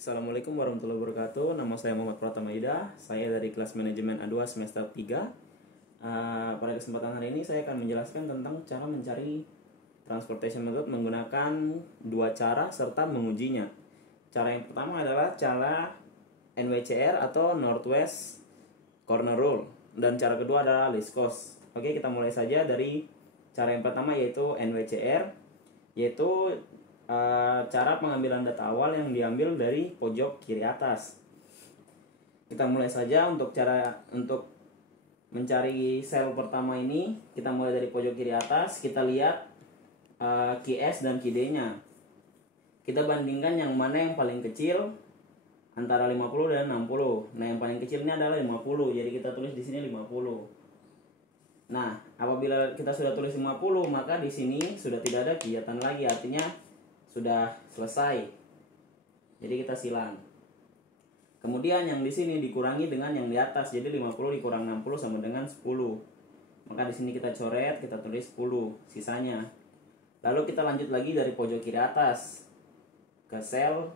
Assalamualaikum warahmatullahi wabarakatuh. Nama saya Muhammad Pratama Yuda. Saya dari kelas manajemen A2 semester 3. Pada kesempatan hari ini saya akan menjelaskan tentang cara mencari transportation method menggunakan dua cara serta mengujinya. Cara yang pertama adalah cara NWCR atau Northwest Corner Rule, dan cara kedua adalah least cost. Oke, kita mulai saja dari cara yang pertama, yaitu NWCR, yaitu cara pengambilan data awal yang diambil dari pojok kiri atas. Kita mulai saja untuk mencari sel pertama ini. Kita mulai dari pojok kiri atas. Kita lihat key S dan key D-nya. Kita bandingkan yang mana yang paling kecil antara 50 dan 60. Nah, yang paling kecilnya adalah 50. Jadi kita tulis di sini 50. Nah, apabila kita sudah tulis 50, maka di sini sudah tidak ada kegiatan lagi, artinya sudah selesai. Jadi kita silang. Kemudian yang di sini dikurangi dengan yang di atas. Jadi 50 dikurang 60 sama dengan 10. Maka di sini kita coret, kita tulis 10 sisanya. Lalu kita lanjut lagi dari pojok kiri atas ke sel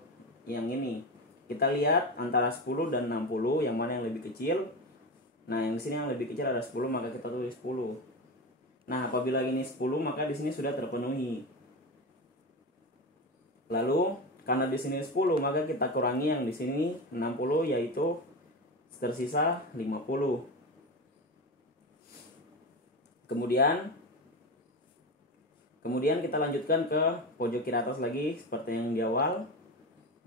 yang ini. Kita lihat antara 10 dan 60 yang mana yang lebih kecil. Nah, yang di sini yang lebih kecil ada 10, maka kita tulis 10. Nah, apabila ini 10, maka di sini sudah terpenuhi. Lalu karena di sini 10, maka kita kurangi yang di sini 60, yaitu tersisa 50. Kemudian kita lanjutkan ke pojok kiri atas lagi seperti yang di awal.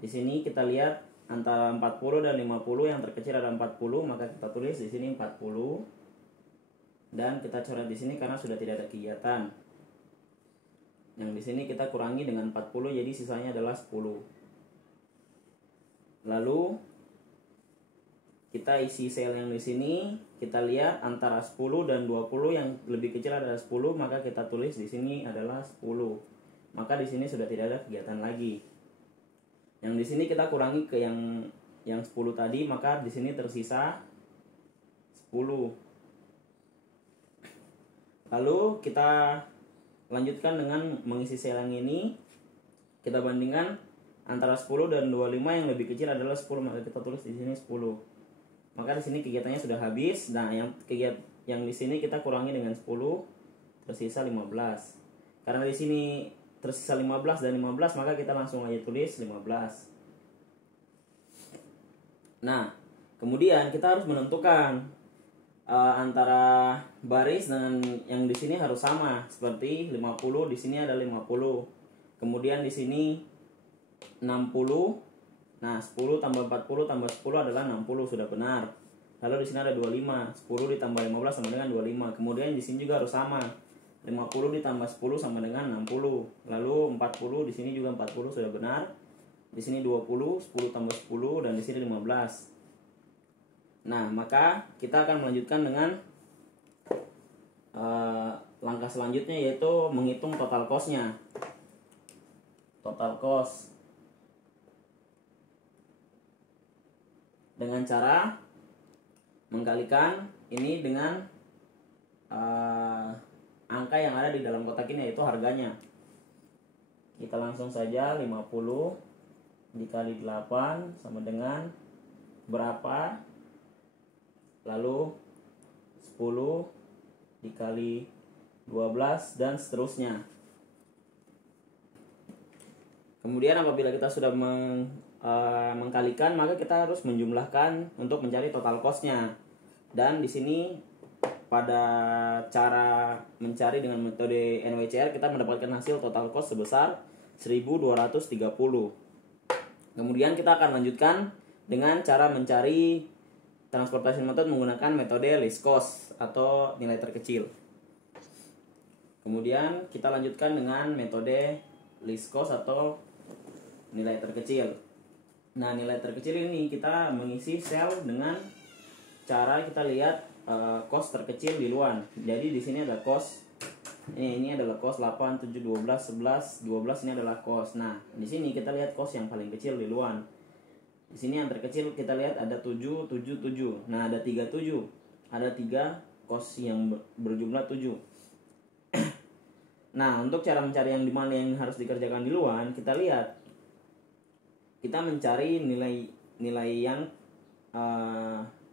Di sini kita lihat antara 40 dan 50, yang terkecil ada 40, maka kita tulis di sini 40. Dan kita coret di sini karena sudah tidak ada kegiatan. Yang di sini kita kurangi dengan 40, jadi sisanya adalah 10. Lalu kita isi sel yang di sini. Kita lihat antara 10 dan 20, yang lebih kecil adalah 10, maka kita tulis di sini adalah 10. Maka di sini sudah tidak ada kegiatan lagi. Yang di sini kita kurangi ke yang 10 tadi, maka di sini tersisa 10. Lalu kita lanjutkan dengan mengisi sel yang ini. Kita bandingkan antara 10 dan 25, yang lebih kecil adalah 10, maka kita tulis di sini 10. Maka di sini kegiatannya sudah habis. Nah, yang di sini kita kurangi dengan 10, tersisa 15. Karena di sini tersisa 15 dan 15, maka kita langsung aja tulis 15. Nah, kemudian kita harus menentukan antara baris dengan yang di sini harus sama, seperti 50 di sini ada 50. Kemudian di sini 60. Nah, 10 tambah 40 tambah 10 adalah 60, sudah benar. Lalu di sini ada 25. 10 ditambah 15 sama dengan 25. Kemudian di sini juga harus sama. 50 ditambah 10 sama dengan 60. Lalu 40 di sini juga 40, sudah benar. Di sini 20, 10 tambah 10, dan di sini 15. Nah, maka kita akan melanjutkan dengan langkah selanjutnya, yaitu menghitung total cost-nya. Total cost dengan cara mengkalikan ini dengan angka yang ada di dalam kotak ini, yaitu harganya. Kita langsung saja 50 dikali 8 sama dengan berapa? Lalu 10 dikali 12 dan seterusnya. Kemudian apabila kita sudah mengkalikan, maka kita harus menjumlahkan untuk mencari total cost-nya. Dan di sini pada cara mencari dengan metode NWCR, kita mendapatkan hasil total cost sebesar 1.230. Kemudian kita akan lanjutkan dengan cara mencari transportation method menggunakan metode least cost atau nilai terkecil. Kemudian kita lanjutkan dengan metode least cost atau nilai terkecil. Nah, nilai terkecil ini kita mengisi sel dengan cara kita lihat cost terkecil di luar. Jadi di sini ada cost. Ini adalah cost 8, 7, 12, 11, 12 ini adalah cost. Nah, di sini kita lihat cost yang paling kecil di luar. Di sini yang terkecil kita lihat ada 7, 7, 7. Nah, ada 3 7. Ada 3 cost yang berjumlah 7. Nah, untuk cara mencari yang dimana yang harus dikerjakan di luar, kita lihat kita mencari nilai yang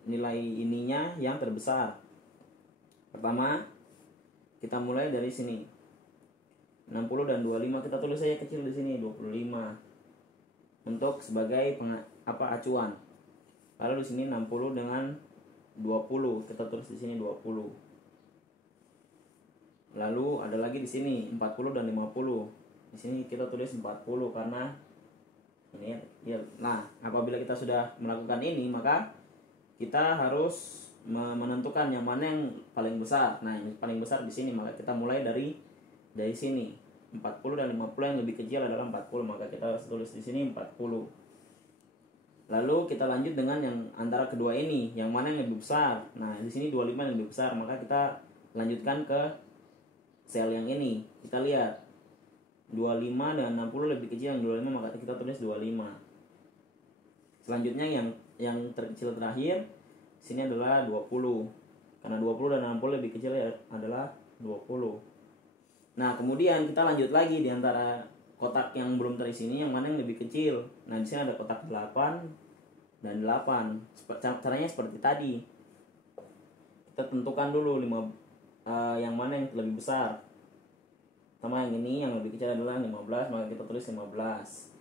nilai ininya yang terbesar. Pertama, kita mulai dari sini. 60 dan 25 kita tulis saja kecil di sini 25 untuk sebagai acuan. Lalu di sini 60 dengan 20 kita tulis di sini 20. Lalu ada lagi di sini 40 dan 50. Di sini kita tulis 40 karena ini ya. Nah, apabila kita sudah melakukan ini, maka kita harus menentukan yang mana yang paling besar. Nah, yang paling besar di sini, maka kita mulai dari sini. 40 dan 50 yang lebih kecil adalah 40, maka kita harus tulis di sini 40. Lalu kita lanjut dengan yang antara kedua ini, yang mana yang lebih besar. Nah, di sini 25 yang lebih besar, maka kita lanjutkan ke sel yang ini. Kita lihat 25 dan 60 lebih kecil yang 25, maka kita tulis 25. Selanjutnya yang terkecil terakhir sini adalah 20. Karena 20 dan 60 lebih kecil adalah 20. Nah, kemudian kita lanjut lagi di antara kotak yang belum terisi ini yang mana yang lebih kecil. Nah, di sini ada kotak 8 dan 8. Caranya seperti tadi. Kita tentukan dulu yang mana yang lebih besar. Sama yang ini yang lebih kecil adalah 15, maka kita tulis 15.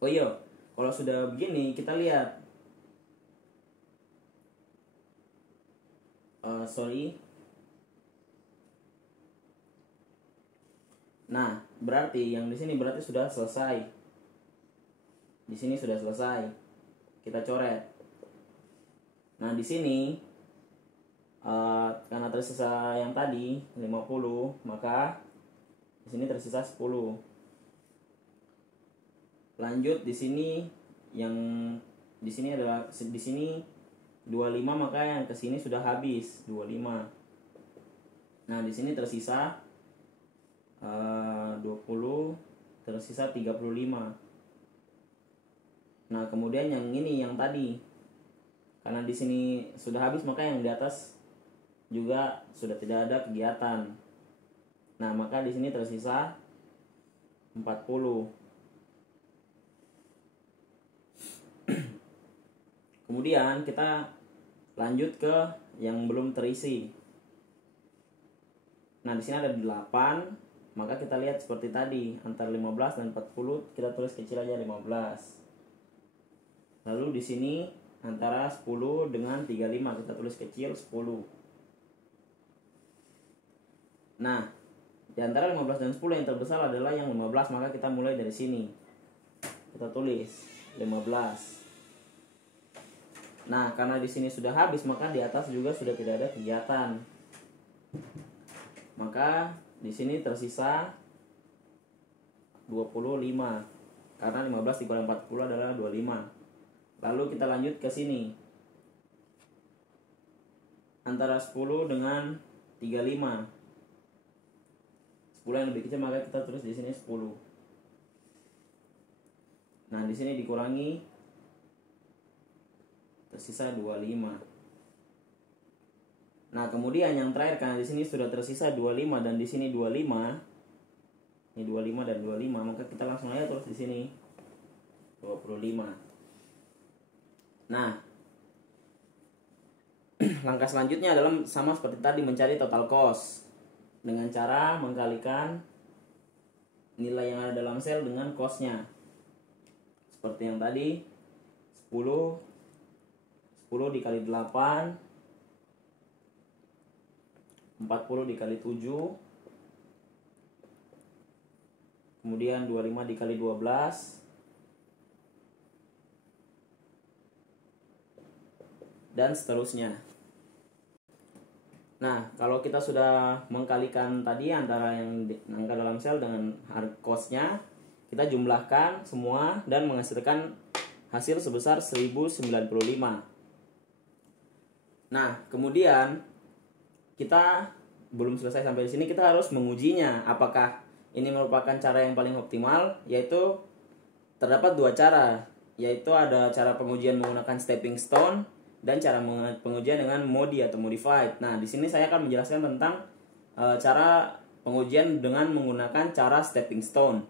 Oh iya, kalau sudah begini kita lihat. Nah, berarti yang di sini berarti sudah selesai. Di sini sudah selesai. Kita coret. Nah, di sini karena tersisa yang tadi 50, maka di sini tersisa 10. Lanjut di sini yang di sini adalah di sini 25, maka yang ke sini sudah habis 25. Nah, di sini tersisa 20, tersisa 35. Nah, kemudian yang ini yang tadi karena di sini sudah habis, maka yang di atas juga sudah tidak ada kegiatan. Nah, maka di sini tersisa 40. Kemudian kita lanjut ke yang belum terisi. Nah, di sini ada 8, maka kita lihat seperti tadi, antara 15 dan 40 kita tulis kecil aja 15. Lalu di sini antara 10 dengan 35 kita tulis kecil 10. Nah, di antara 15 dan 10 yang terbesar adalah yang 15, maka kita mulai dari sini. Kita tulis 15. Nah, karena di sini sudah habis, maka di atas juga sudah tidak ada kegiatan. Maka di sini tersisa 25. Karena 15 dikurang 40 adalah 25. Lalu kita lanjut ke sini. Antara 10 dengan 35. 10 yang lebih kecil, maka kita tulis di sini 10. Nah, di sini dikurangi tersisa 25. Nah, kemudian yang terakhir karena di sini sudah tersisa 25 dan di sini 25. Ini 25 dan 25, maka kita langsung aja terus di sini 25. Nah, langkah selanjutnya adalah sama seperti tadi, mencari total cost dengan cara mengkalikan nilai yang ada dalam sel dengan cost-nya. Seperti yang tadi, 10 dikali 8, 40 dikali 7, kemudian 25 dikali 12, dan seterusnya. Nah, kalau kita sudah mengkalikan tadi antara yang angka dalam sel dengan cost-nya, kita jumlahkan semua dan menghasilkan hasil sebesar 1095. Nah, kemudian kita belum selesai sampai di sini, kita harus mengujinya apakah ini merupakan cara yang paling optimal, yaitu terdapat dua cara, yaitu ada cara pengujian menggunakan stepping stone dan cara pengujian dengan modi atau modified. Nah, di sini saya akan menjelaskan tentang cara pengujian dengan menggunakan cara stepping stone.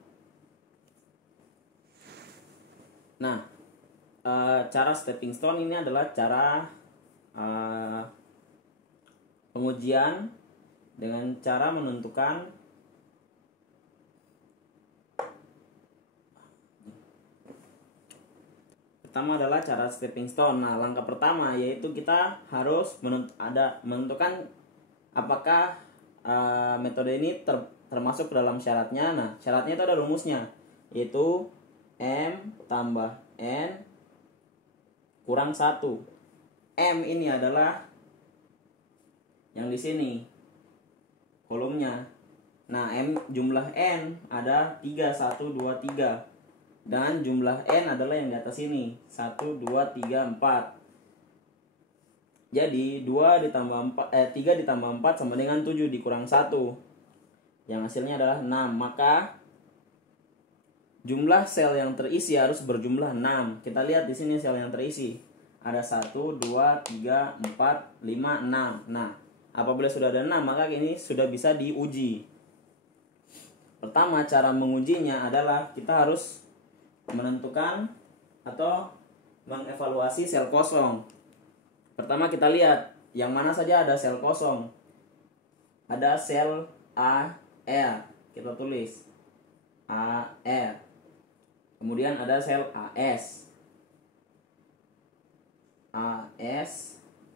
Nah, cara stepping stone ini adalah cara pengujian dengan cara menentukan pertama adalah cara stepping stone. Nah, langkah pertama yaitu kita harus menentukan apakah metode ini termasuk ke dalam syaratnya. Nah, syaratnya itu ada rumusnya, yaitu M tambah N kurang 1. M ini adalah yang di sini kolomnya. Nah, M jumlah N ada 3, 1, 2, 3. Dan jumlah N adalah yang di atas ini, 1, 2, 3, 4. Jadi 3 ditambah 4 sama dengan 7 dikurang 1, yang hasilnya adalah 6. Maka jumlah sel yang terisi harus berjumlah 6. Kita lihat di sini sel yang terisi ada 1, 2, 3, 4, 5, 6. Nah, apabila sudah ada 6, maka ini sudah bisa diuji. Pertama, cara mengujinya adalah kita harus menentukan atau mengevaluasi sel kosong. Pertama kita lihat yang mana saja ada sel kosong. Ada sel AR, kita tulis AR. Kemudian ada sel AS,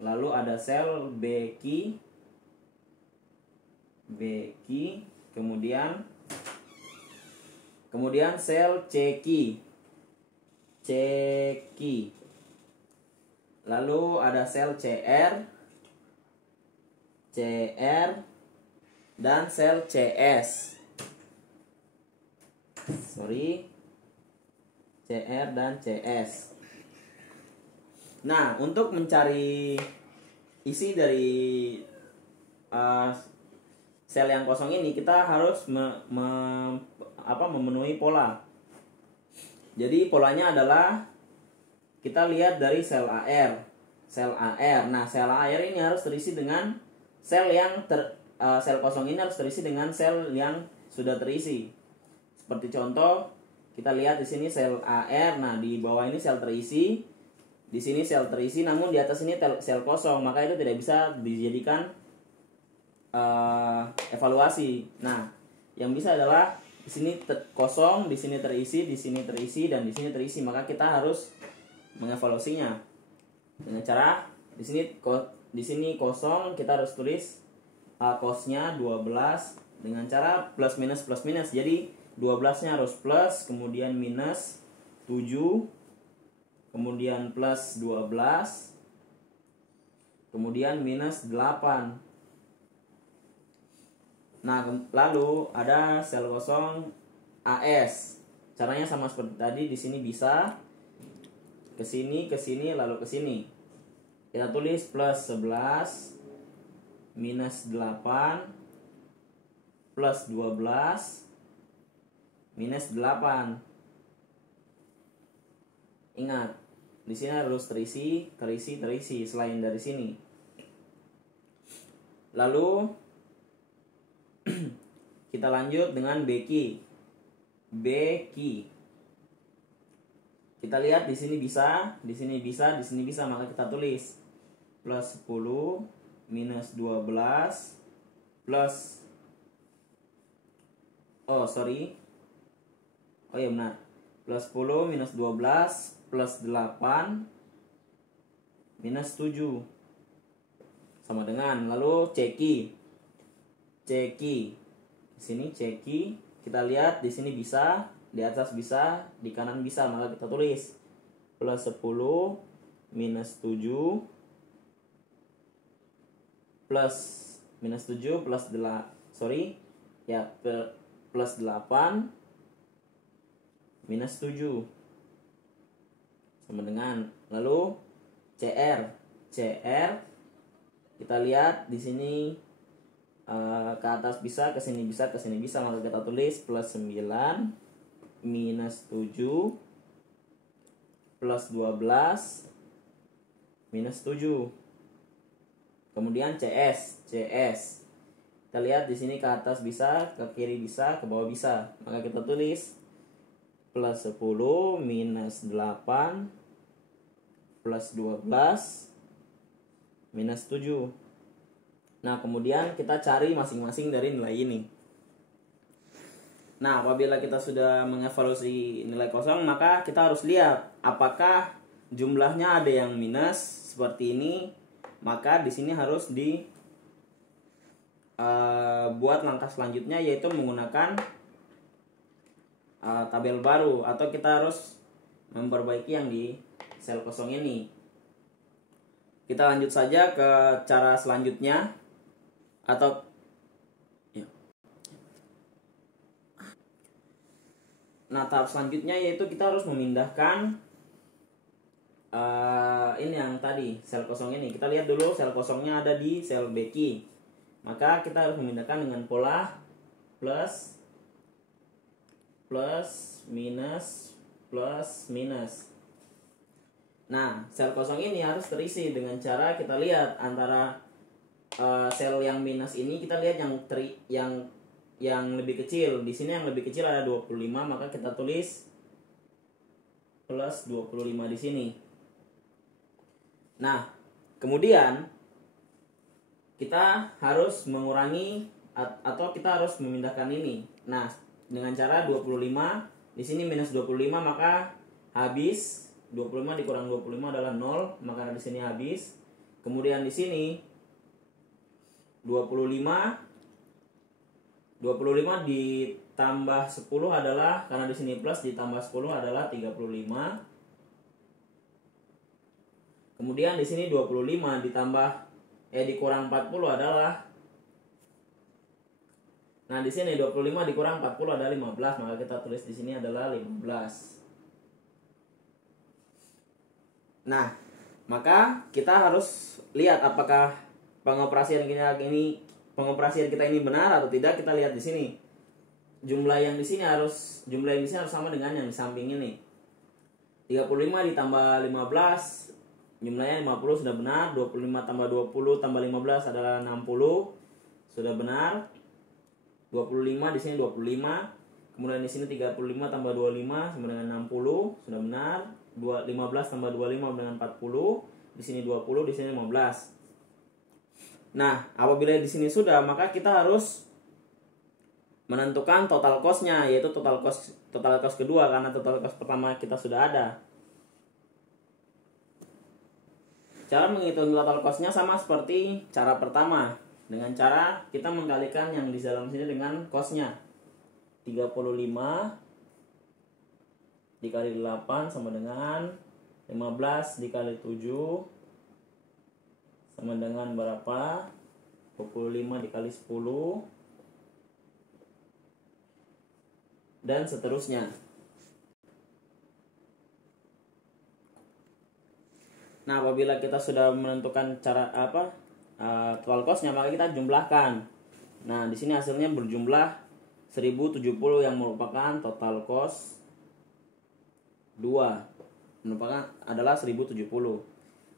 lalu ada sel BQ, kemudian sel CQ, lalu ada sel CR, dan sel CS. CR dan CS. Nah, untuk mencari isi dari sel yang kosong ini, kita harus memenuhi pola. Jadi polanya adalah kita lihat dari sel AR. Nah, sel AR ini harus terisi dengan sel kosong ini harus terisi dengan sel yang sudah terisi. Seperti contoh, kita lihat di sini sel AR. Nah, di bawah ini sel terisi, di sini sel terisi, namun di atas ini sel kosong. Maka itu tidak bisa dijadikan evaluasi. Nah, yang bisa adalah di sini kosong, di sini terisi, di sini terisi, dan di sini terisi. Maka kita harus mengevaluasinya dengan cara di sini kosong, kita harus tulis cosnya 12 dengan cara plus minus. Jadi 12-nya harus plus, kemudian minus 7, kemudian plus 12, kemudian minus 8. Nah, lalu ada sel kosong AS. Caranya sama seperti tadi, di sini bisa ke sini, lalu ke sini. Kita tulis plus 11 minus 8 plus 12 minus 8. Ingat, di sini harus terisi. Selain dari sini. Lalu kita lanjut dengan BQ. Kita lihat di sini bisa, di sini bisa, di sini bisa, maka kita tulis plus 10 minus 12 plus benar. Plus 10 minus 12 plus 8 minus 7 sama dengan, lalu CQ. Di sini CQ, kita lihat di sini bisa, di atas bisa, di kanan bisa, maka kita tulis plus 10 minus 7 plus minus 7 plus plus 8 minus 7 sama dengan, lalu CR kita lihat di sini ke atas bisa, ke sini bisa, maka kita tulis plus 9 minus 7 plus 12 minus 7. Kemudian CS. Kita lihat di sini ke atas bisa, ke kiri bisa, ke bawah bisa. Maka kita tulis plus 10 minus 8 plus 12 minus 7. Nah, kemudian kita cari masing-masing dari nilai ini. Nah, apabila kita sudah mengevaluasi nilai kosong, maka kita harus lihat apakah jumlahnya ada yang minus seperti ini, maka di sini harus buat langkah selanjutnya, yaitu menggunakan tabel baru, atau kita harus memperbaiki yang di sel kosong ini. Kita lanjut saja ke cara selanjutnya, atau ya. Nah, tahap selanjutnya yaitu kita harus memindahkan ini yang tadi sel kosong ini. Kita lihat dulu sel kosongnya ada di sel B key. Maka kita harus memindahkan dengan pola plus minus plus minus. Nah, sel kosong ini harus terisi dengan cara kita lihat antara sel yang minus ini, kita lihat yang lebih kecil. Di sini yang lebih kecil ada 25, maka kita tulis plus 25 di sini. Nah, kemudian kita harus mengurangi atau kita harus memindahkan ini. Nah, dengan cara 25 di sini minus 25, maka habis 25 dikurang 25 adalah 0, maka di sini habis. Kemudian di sini 25 ditambah 10 adalah, karena di sini plus ditambah 10 adalah 35. Kemudian di sini 25 dikurang 40 adalah, nah di sini 25 dikurang 40 adalah 15, maka kita tulis di sini adalah 15. Nah, maka kita harus lihat apakah pengoperasian kita ini benar atau tidak. Kita lihat di sini. Jumlah yang di sini harus sama dengan yang di samping ini. 35 ditambah 15, jumlahnya 50, sudah benar. 25 tambah 20 tambah 15 adalah 60, sudah benar. 25 di sini 25. Kemudian di sini 35 tambah 25 sama dengan 60, sudah benar. 15 tambah 25 dengan 40. Di sini 20, di sini 15. Nah, apabila di sini sudah, maka kita harus menentukan total cost-nya, yaitu total cost kedua, karena total cost pertama kita sudah ada. Cara menghitung total cost-nya sama seperti cara pertama, dengan cara kita mengkalikan yang di dalam sini dengan cost-nya. 35 dikali 8 sama dengan 15 dikali 7 sama dengan berapa? 25 dikali 10 dan seterusnya. Nah, apabila kita sudah menentukan cara total cost-nya, maka kita jumlahkan. Nah, di sini hasilnya berjumlah 1070 yang merupakan total cost 2 adalah 1070.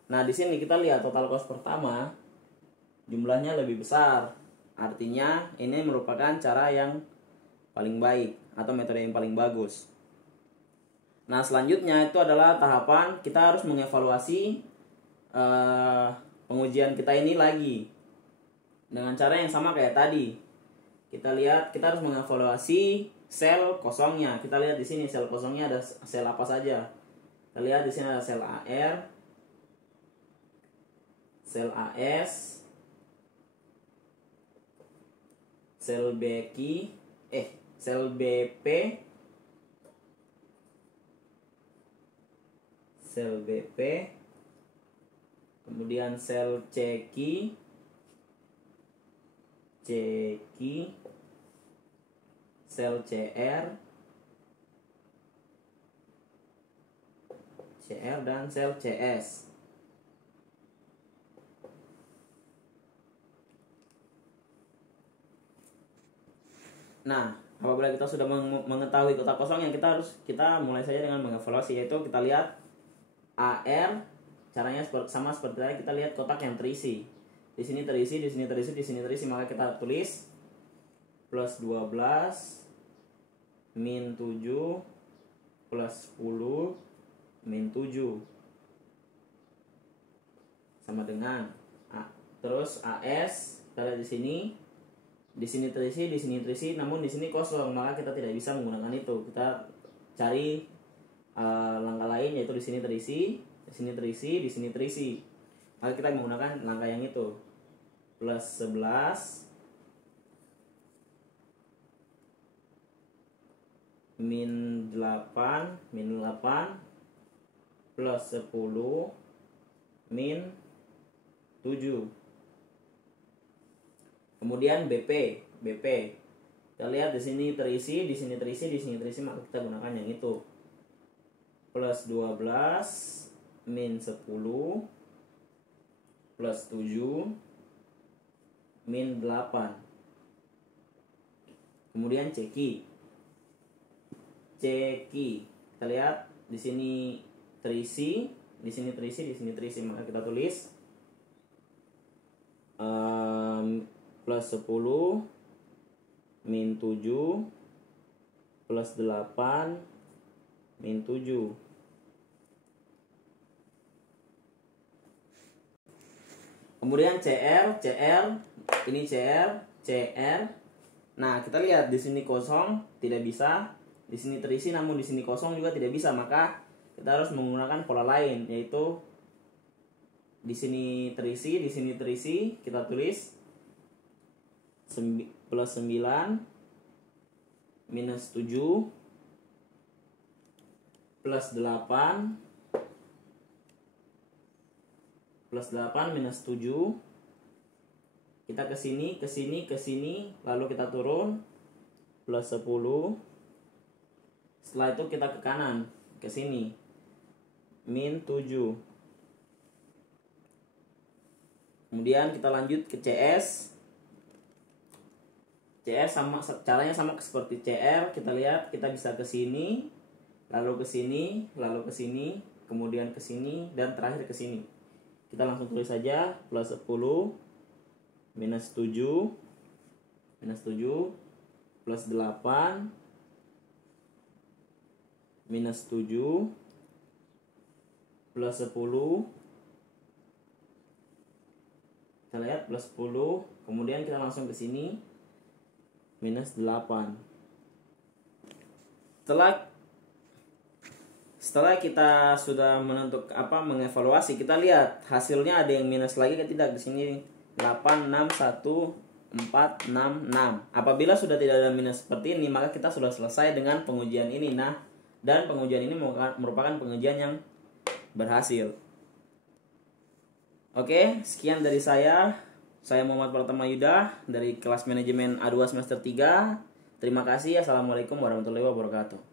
Nah, di sini kita lihat total cost pertama jumlahnya lebih besar. Artinya ini merupakan cara yang paling baik atau metode yang paling bagus. Nah, selanjutnya itu adalah tahapan kita harus mengevaluasi pengujian kita ini lagi dengan cara yang sama kayak tadi. Kita lihat, kita harus mengevaluasi sel kosongnya. Kita lihat di sini sel kosongnya ada sel apa saja. Kita lihat di sini ada sel AR, sel AS, sel BQ, sel BP, sel BP, kemudian sel CQ, sel CR, dan sel CS. Nah, apabila kita sudah mengetahui kotak kosong, yang kita mulai saja dengan mengevaluasi, yaitu kita lihat AR, caranya sama seperti tadi. Kita lihat kotak yang terisi. Di sini terisi, di sini terisi, di sini terisi, maka kita tulis plus 12 min 7 plus 10 min 7 sama dengan terus AS kita lihat di sini terisi, namun di sini kosong, maka kita tidak bisa menggunakan itu. Kita cari langkah lain, yaitu di sini terisi, di sini terisi, di sini terisi. Maka kita menggunakan langkah yang itu. Plus 11 min 8 plus 10 min 7. Kemudian BP kita lihat di sini terisi, di sini terisi, di sini terisi, maka kita gunakan yang itu. Plus 12 min 10 plus 7 min 8. Kemudian ceki. Kita lihat di sini terisi, di sini terisi, di sini terisi, maka kita tulis plus 10 min 7 plus 8 min 7. Kemudian CR, ini CR. Nah, kita lihat di sini kosong, tidak bisa. Di sini terisi, namun di sini kosong juga tidak bisa. Maka kita harus menggunakan pola lain, yaitu di sini terisi, di sini terisi, kita tulis plus 9 minus 7 plus 8 minus 7. Kita ke sini, lalu kita turun plus 10. Setelah itu kita ke kanan, ke sini min 7. Kemudian kita lanjut ke CS. Sama caranya sama seperti CR. Kita lihat, kita bisa ke sini, lalu ke sini, lalu ke sini, kemudian ke sini, dan terakhir ke sini. Kita langsung tulis saja plus 10 minus 7 plus 8 minus 7 plus 10. Kita lihat plus 10, kemudian kita langsung ke sini minus 8. Setelah kita sudah mengevaluasi, kita lihat hasilnya ada yang minus lagi atau tidak. Di sini 8, 6, 1, 4, 6, 6. Apabila sudah tidak ada minus seperti ini, maka kita sudah selesai dengan pengujian ini. Nah, dan pengujian ini merupakan pengujian yang berhasil. Oke, sekian dari saya. Saya Muhammad Pratama Yuda dari kelas manajemen A2 semester 3. Terima kasih. Assalamualaikum warahmatullahi wabarakatuh.